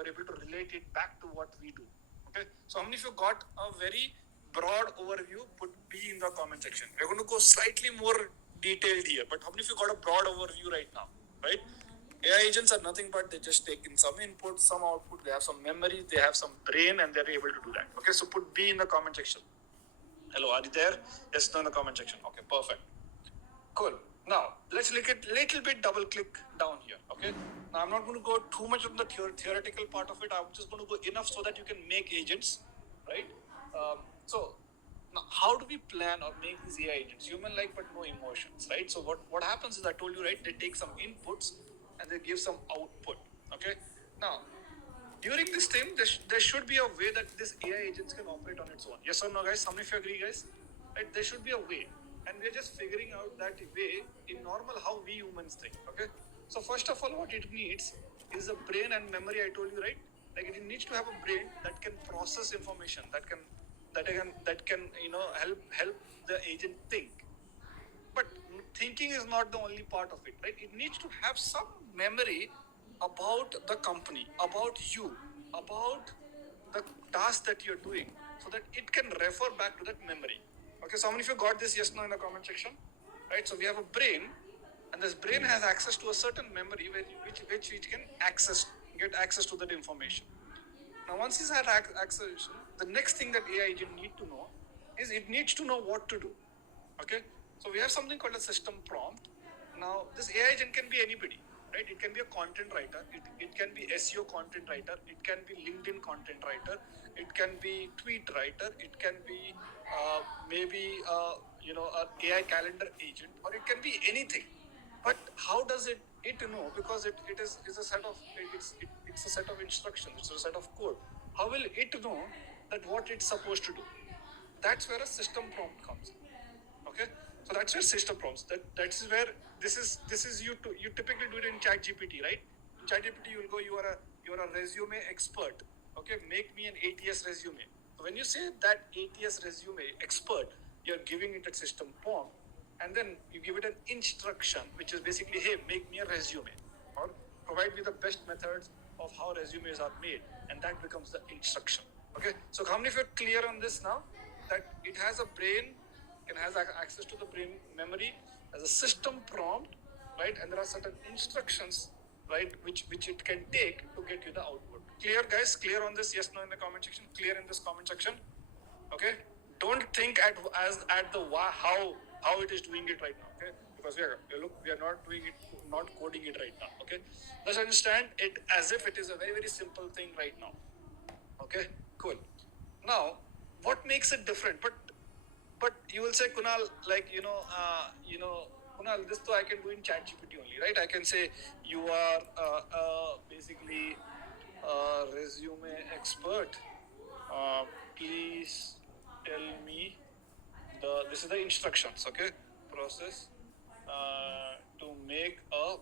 you are able to relate it back to what we do. Okay, so how many of you got a very broad overview? Put B in the comment section. We're going to go slightly more detailed here, but how many of you got a broad overview right now? Right? AI agents are nothing but they just take in some input, some output, they have some memory, they have some brain, and they're able to do that. Okay, so put B in the comment section. Hello, are you there? Yes, no in the comment section. Okay, perfect. Cool. Now, let's look at little bit double click down here. Okay. Now, I'm not going to go too much on the theoretical part of it. I'm just going to go enough so that you can make agents, right? So, now, how do we plan or make these AI agents? Human-like but no emotions, right? So, what happens is I told you, right? They take some inputs and they give some output. Okay. Now, during this time, there should be a way that this AI agents can operate on its own. Yes or no, guys? Some of you agree, guys? Right? There should be a way, and we're just figuring out that way in normal how we humans think. Okay. So first of all, what it needs is a brain and memory. I told you, right? Like it needs to have a brain that can process information, that can help the agent think. But thinking is not the only part of it, right? It needs to have some memory about the company, about you, about the task that you're doing, so that it can refer back to that memory. Okay, so how many of you got this yes no in the comment section? Right, so we have a brain, and this brain has access to a certain memory which it can get access to that information. Now, once it's had access, the next thing that AI agent need to know is it needs to know what to do. Okay, so we have something called a system prompt. Now, this AI agent can be anybody, right? It can be a content writer. It can be SEO content writer. It can be LinkedIn content writer. It can be tweet writer. It can be maybe an AI calendar agent, or it can be anything. But how does it know? Because it is a set of it's a set of instructions. It's a set of code. How will it know that what it's supposed to do? That's where a system prompt comes in. Okay, so that's where system prompts. That's where this is you typically do it in ChatGPT, right? In ChatGPT, you will go. You are a resume expert. Okay, make me an ATS resume. So when you say that ATS resume expert, you're giving it a system prompt, and then you give it an instruction, which is basically, hey, make me a resume, or provide me the best methods of how resumes are made, and that becomes the instruction. Okay, so how many of you are clear on this now? That it has a brain, can has access to the brain memory as a system prompt, right? And there are certain instructions, right, which it can take to get you the output. Clear, guys? Clear on this? Yes, no, in the comment section. Clear in this comment section. Okay. Don't think at the how it is doing it right now. Okay, because we are not doing it, not coding it right now. Okay, let's understand it as if it is a very very simple thing right now. Okay, cool. Now, what makes it different? But you will say, Kunal, Kunal, this though I can do in ChatGPT only, right? I can say you are basically a resume expert. Please tell me this is the instructions, okay? Process to make a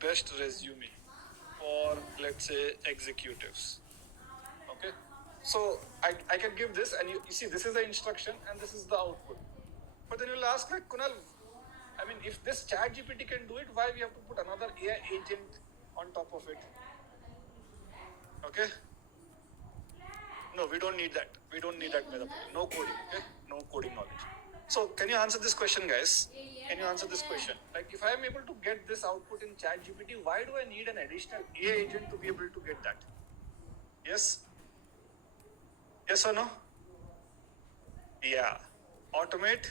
best resume for, let's say, executives. Okay, so I can give this, and you see this is the instruction and this is the output. But then you'll ask, like, Kunal, I mean, if this chat GPT can do it, why we have to put another AI agent on top of it? Okay, no, we don't need that. We don't need that method. No coding. Okay, no coding knowledge. So can you answer this question, guys? Can you answer this question? Like, if I am able to get this output in chat GPT, why do I need an additional AI agent to be able to get that? Yes? Yes or no? Yeah. Automate.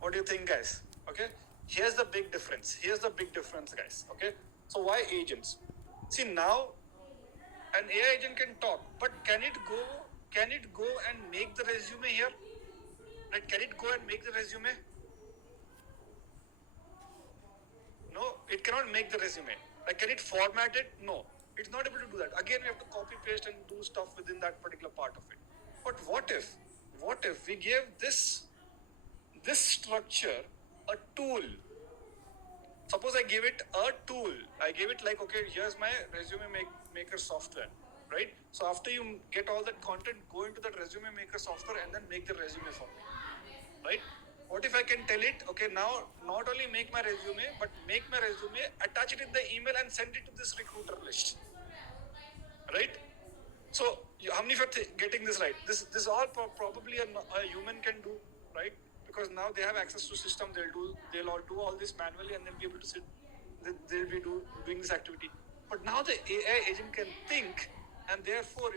What do you think, guys? Okay. Here's the big difference. Guys. Okay. So why agents? See, now an AI agent can talk, but can it go? Can it go and make the resume here? Right? Can it go and make the resume? No, it cannot make the resume. Like, can it format it? No, it's not able to do that. Again, we have to copy paste and do stuff within that particular part of it. But what if we gave this structure a tool? Suppose I give it a tool. I gave it like, okay, here's my resume maker software, right? So after you get all that content, go into that resume maker software and then make the resume for me, right? What if I can tell it, okay, now not only make my resume, but make my resume, attach it in the email and send it to this recruiter list, right? how many of you are getting this right? This all probably a human can do, right? Because now they have access to system. They'll all do all this manually and then be able to sit. They'll be doing this activity. But now the AI agent can think, and therefore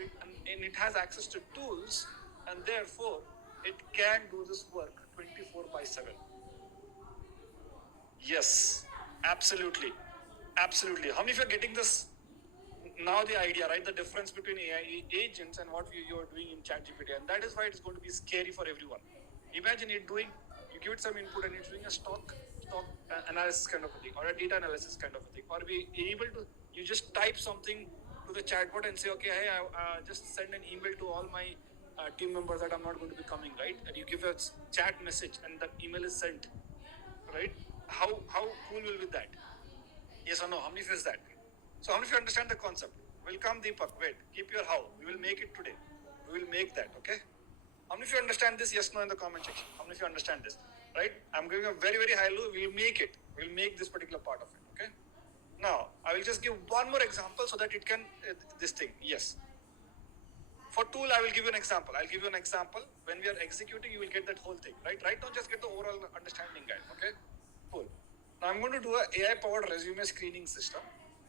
and it has access to tools, and therefore it can do this work 24/7. Yes, absolutely, absolutely. How many of you are getting this? Now the idea, right? The difference between AI agents and what you are doing in ChatGPT, and that is why it's going to be scary for everyone. Imagine it doing, you give it some input and it's doing a stock analysis kind of a thing, or a data analysis kind of a thing, or be able to, you just type something to the chatbot and say, okay, hey, just send an email to all my team members that I'm not going to be coming, right? And you give a chat message and that email is sent, right? How cool will be that? Yes or no? How many of you is that? So how many of you understand the concept? Welcome Deepak. Wait, keep your how. We will make it today. We will make that, okay? How many of you understand this? Yes, no in the comment section. How many of you understand this? Right? I'm giving a very, very high low. We'll make it. We'll make this particular part of it, okay? Now, I will just give one more example so that it can, this thing, yes. For tool, I will give you an example. I'll give you an example. When we are executing, you will get that whole thing, right? Right now, just get the overall understanding, guys, okay? Cool. Now, I'm going to do an AI-powered resume screening system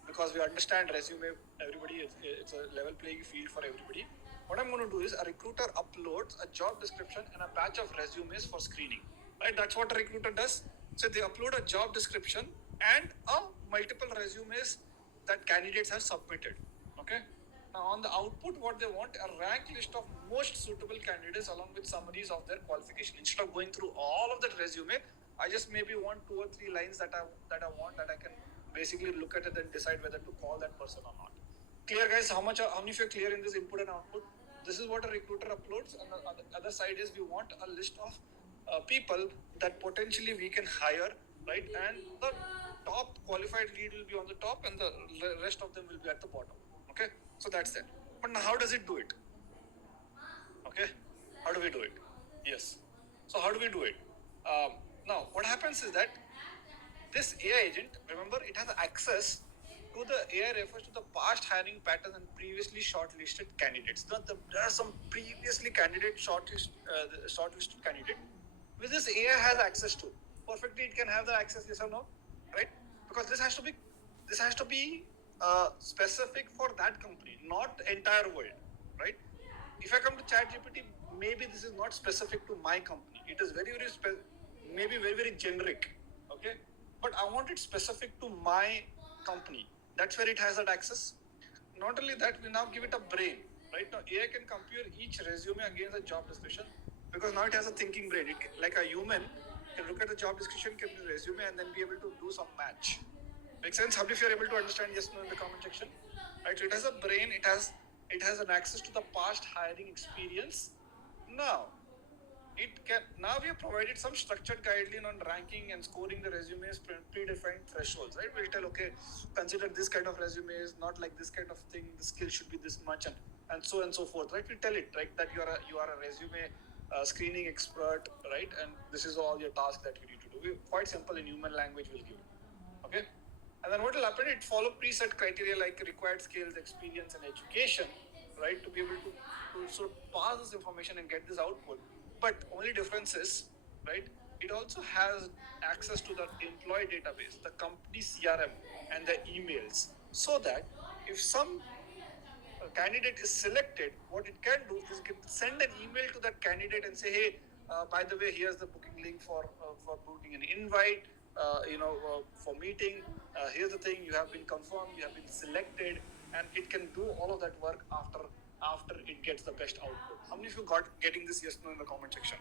because we understand resume, everybody, it's a level playing field for everybody. What I'm going to do is a recruiter uploads a job description and a batch of resumes for screening, right? That's what a recruiter does. So they upload a job description and multiple resumes that candidates have submitted, okay? Now, on the output, what they want a ranked list of most suitable candidates along with summaries of their qualification. Instead of going through all of that resume, I just maybe want 2 or 3 lines that I want that I can basically look at it and decide whether to call that person or not. Clear, guys? How many of you are clear in this input and output? This is what a recruiter uploads, and the other side is we want a list of people that potentially we can hire, right? And the top qualified lead will be on the top, and the rest of them will be at the bottom. Okay, so that's it. But now, how does it do it? Okay, how do we do it? Yes. So how do we do it? Now, what happens is that this AI agent, remember, it has access to the AI refers to the past hiring patterns and previously shortlisted candidates. There are some previously shortlisted candidate which this AI has access to. Perfectly, it can have the access, yes or no, right? Because this has to be specific for that company, not entire world, right? If I come to ChatGPT, maybe this is not specific to my company. It is very, maybe very, very generic, okay? But I want it specific to my company. That's where it has that access. Not only that, we now give it a brain. Right now, AI can compare each resume against a job description because now it has a thinking brain. Like a human can look at the job description, can the resume, and then be able to do some match. Make sense? How many of you are able to understand? Yes, no in the comment section. Right? So it has a brain. It has an access to the past hiring experience. Now we have provided some structured guideline on ranking and scoring the resumes, predefined thresholds, right? We'll tell, okay, consider this kind of resumes, not like this kind of thing, the skill should be this much, and so forth, right? We tell it, right, that you are a resume screening expert, right? And this is all your task that you need to do. We're quite simple in human language, we'll give it, okay? And then what will happen, it follow preset criteria like required skills, experience, and education, right, to be able to sort of pass this information and get this output. But only difference is, right, it also has access to the employee database, the company CRM, and the emails, so that if some candidate is selected, what it can do is send an email to that candidate and say, hey, by the way, here's the booking link for booking an invite, for meeting. Here's the thing, you have been confirmed, you have been selected, and it can do all of that work after it gets the best output. How many of you getting this yes no in the comment section?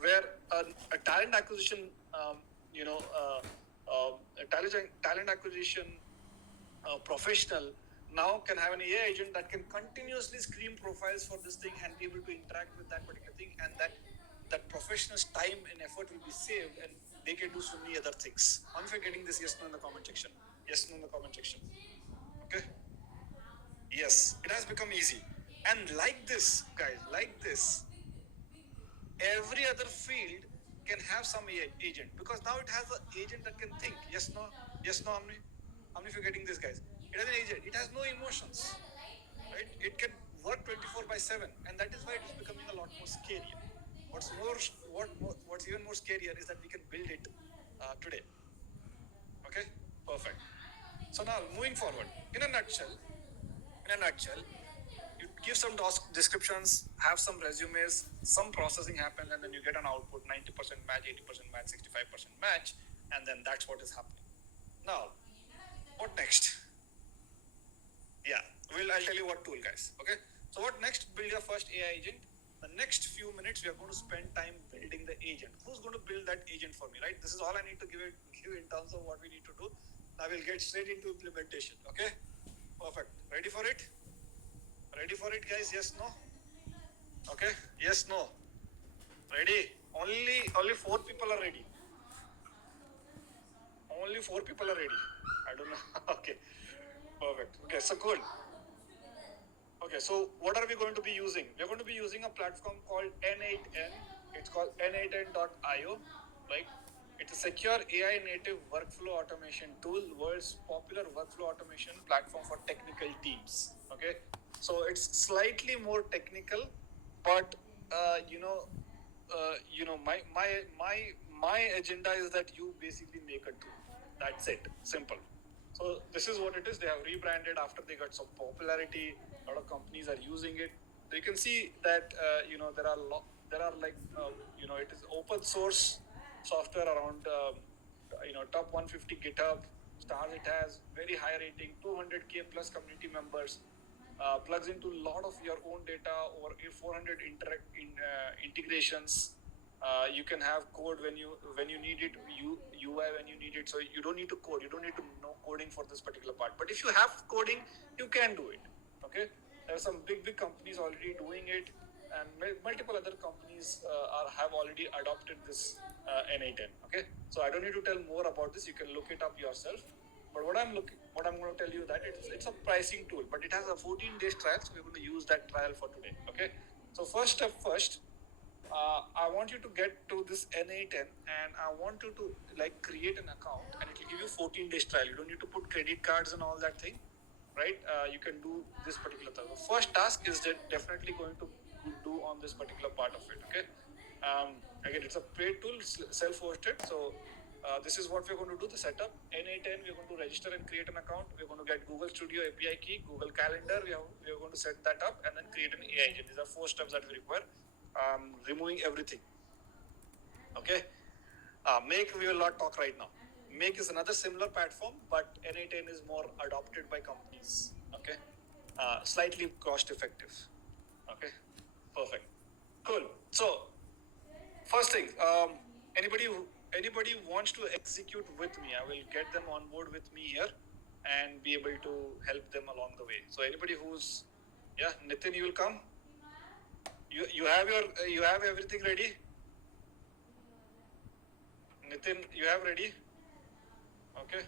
Where a talent acquisition, talent acquisition professional now can have an AI agent that can continuously screen profiles for this thing and be able to interact with that particular thing, and that professional's time and effort will be saved, and they can do so many other things. How many of you getting this yes no in the comment section? Yes no in the comment section. Okay. Yes, it has become easy. And like this, guys, like this, every other field can have some agent, because now it has an agent that can think. Yes, no, how many of you getting this, guys? It has an agent. It has no emotions, right? It can work 24/7. by 7, and that is why it is becoming a lot more scarier. What's even more scarier is that we can build it today. Okay, perfect. So now moving forward, in a nutshell, you give some descriptions, have some resumes, some processing happens, and then you get an output: 90% match, 80% match, 65% match, and then that's what is happening. Now, what next? Yeah, I'll tell you what tool, guys. Okay, so what next? Build your first AI agent. The next few minutes, we are going to spend time building the agent. Who's going to build that agent for me, right? This is all I need to give in terms of what we need to do. Now we'll get straight into implementation. Okay, perfect. Ready for it? Ready for it, guys? Yes, no? Okay, yes, no? Ready? Only 4 people are ready. Only 4 people are ready. I don't know. Okay, perfect. Okay, so cool. Okay, so what are we going to be using? We're going to be using a platform called N8N. It's called N8N.io, right? It's a secure AI native workflow automation tool, world's popular workflow automation platform for technical teams. Okay, so it's slightly more technical, but my agenda is that you basically make a tool. That's it. Simple. So this is what it is. They have rebranded after they got some popularity. A lot of companies are using it. So you can see that there are like it is open source software around top 150 GitHub stars. It has very high rating, 200K plus community members. Plugs into a lot of your own data, over 400 integrations. You can have code when you need it, UI when you need it. So you don't need to code. You don't need to know coding for this particular part. But if you have coding, you can do it. Okay, there are some big companies already doing it, and multiple other companies have already adopted this N8N. Okay, so I don't need to tell more about this. You can look it up yourself. But what I'm going to tell you that it's a pricing tool, but it has a 14 days trial, so we're going to use that trial for today. Okay, so first step first, I want you to get to this N8N, and I want you to create an account, and it will give you 14 days trial. You don't need to put credit cards and all that thing, right? You can do this particular thing. The first task is definitely going to do on this particular part of it. Okay, again, it's a paid tool, self-hosted, so. This is what we're going to do, the setup. N8N, we're going to register and create an account. We're going to get Google Studio API key, Google Calendar. We are going to set that up and then create an AI agent. These are 4 steps that we require. Removing everything. Okay. Make, we will not talk right now. Make is another similar platform, but N8N is more adopted by companies. Okay. Slightly cost effective. Okay. Perfect. Cool. So, first thing, anybody who wants to execute with me, I will get them on board with me here and be able to help them along the way. So anybody who's, yeah, Nitin, you will come. You have everything ready. Nitin, you have ready. Okay.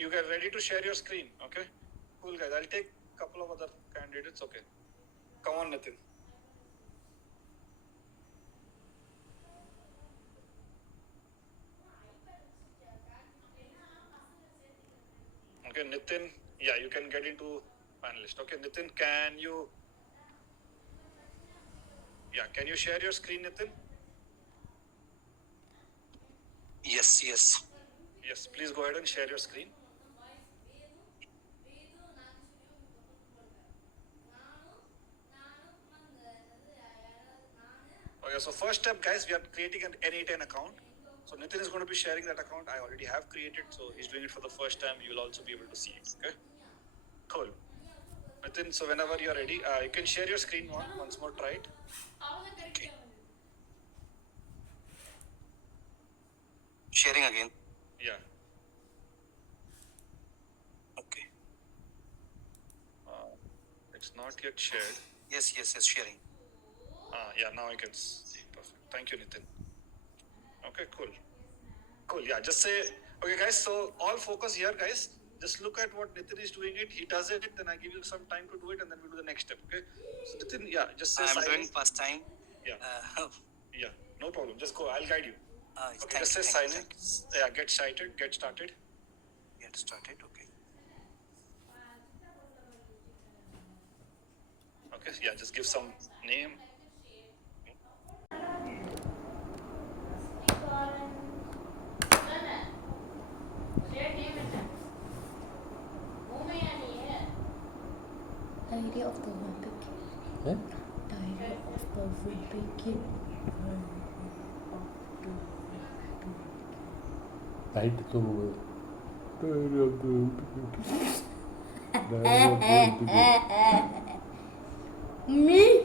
You get ready to share your screen. Okay. Cool, guys. I'll take a couple of other candidates. Okay. Come on, Nitin. Okay, Nitin. Yeah, you can get into panelist. Okay, Nitin, can you share your screen, Nitin? Yes. Yes, please go ahead and share your screen. Okay, so first step, guys, we are creating an N8N account. So Nitin is going to be sharing that account. I already have created, so he's doing it for the first time. You will also be able to see it. Okay, cool. Nitin, so whenever you're ready, you can share your screen once more. Try it. Okay. Sharing again. Yeah. Okay. It's not yet shared. Yes, sharing. Yeah, now I can see. Perfect. Thank you, Nitin. Okay, cool. Yeah, just say, okay, guys, so all focus here, guys. Just look at what Nitin is doing it. He does it, then I give you some time to do it, and then we'll do the next step, okay? So, Nitin, yeah, just say I'm doing first time. Yeah. Yeah, no problem. Just go. I'll guide you. Okay, just say sign in. Yeah, get started. Get started, okay. Okay, yeah, just give some name. Diary of the Wimpy Kid. Diary of the Wimpy Kid. Right to Diary of the Me?